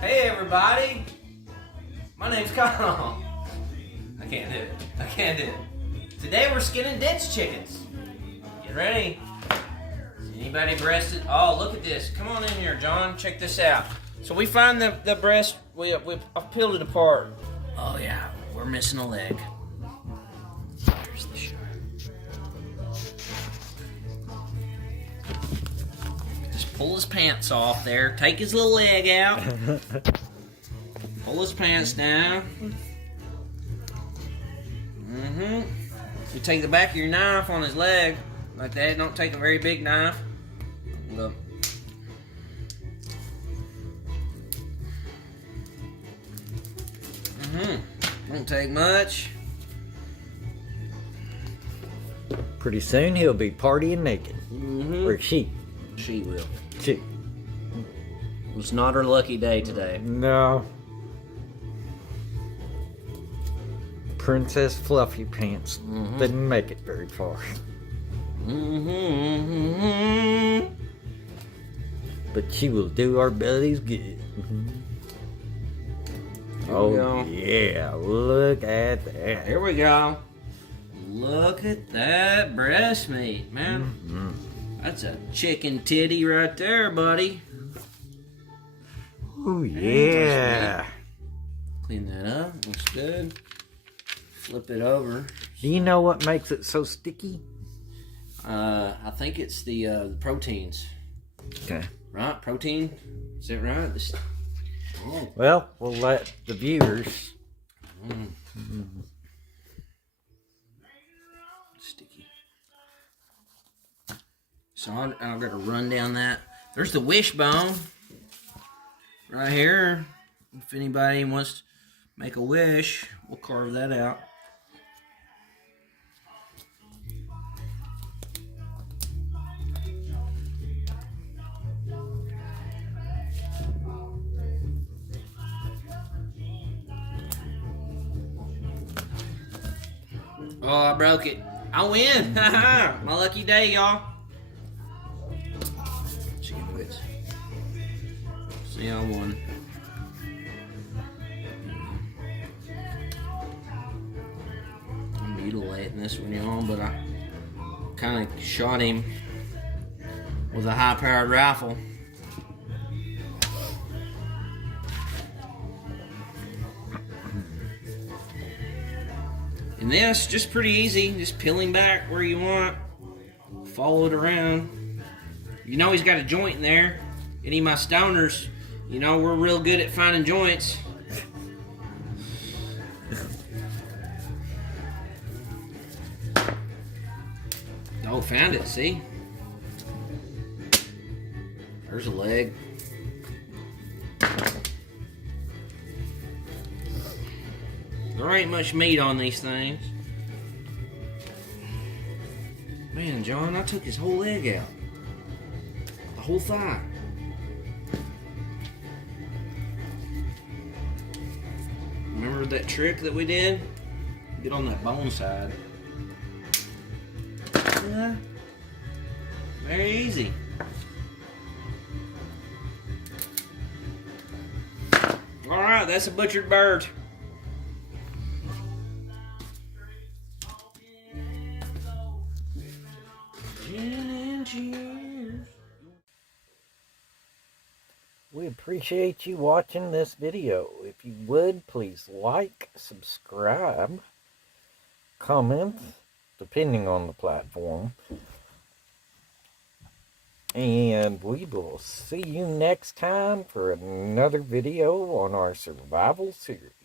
Hey everybody, my name's Kyle. I can't do it. I can't do it. Today we're skinning ditch chickens. Get ready. Is anybody breasted? Oh, look at this. Come on in here, John. Check this out. So we find the breast. I've peeled it apart. Oh yeah, we're missing a leg. There's the shot. Just pull his pants off there. Take his little leg out. Pull his pants down. You take the back of your knife on his leg like that. Don't take a very big knife. Look. Won't take much. Pretty soon he'll be partying naked. Or she. She will. She. It's not her lucky day today. No. Princess Fluffy Pants didn't make it very far. But she will do our bellies good. Oh yeah, look at that. Here we go. Look at that breast meat, man. That's a chicken titty right there, buddy. Oh yeah. Clean that up. Looks good. Flip it over. Do you know what makes it so sticky? I think it's the proteins. Okay. Right? Protein? Is that right? Well, we'll let the viewers. Sticky. So I'm going to run down that. There's the wishbone right here. If anybody wants to make a wish, we'll carve that out. Oh, I broke it. I win. My lucky day, y'all. Chicken bits. See, I won. I'm mutilating this one, y'all, but I kind of shot him with a high-powered rifle. And this, just pretty easy. Just peeling back where you want. Follow it around. You know he's got a joint in there. Any of my stoners, you know we're real good at finding joints. Oh, found it, see? There's a leg. There ain't much meat on these things. Man, John, I took his whole leg out. The whole thigh. Remember that trick that we did? Get on that bone side. Yeah. Very easy. Alright, that's a butchered bird. We appreciate you watching this video. If you would, please like, subscribe, comment, depending on the platform. And we will see you next time for another video on our survival series.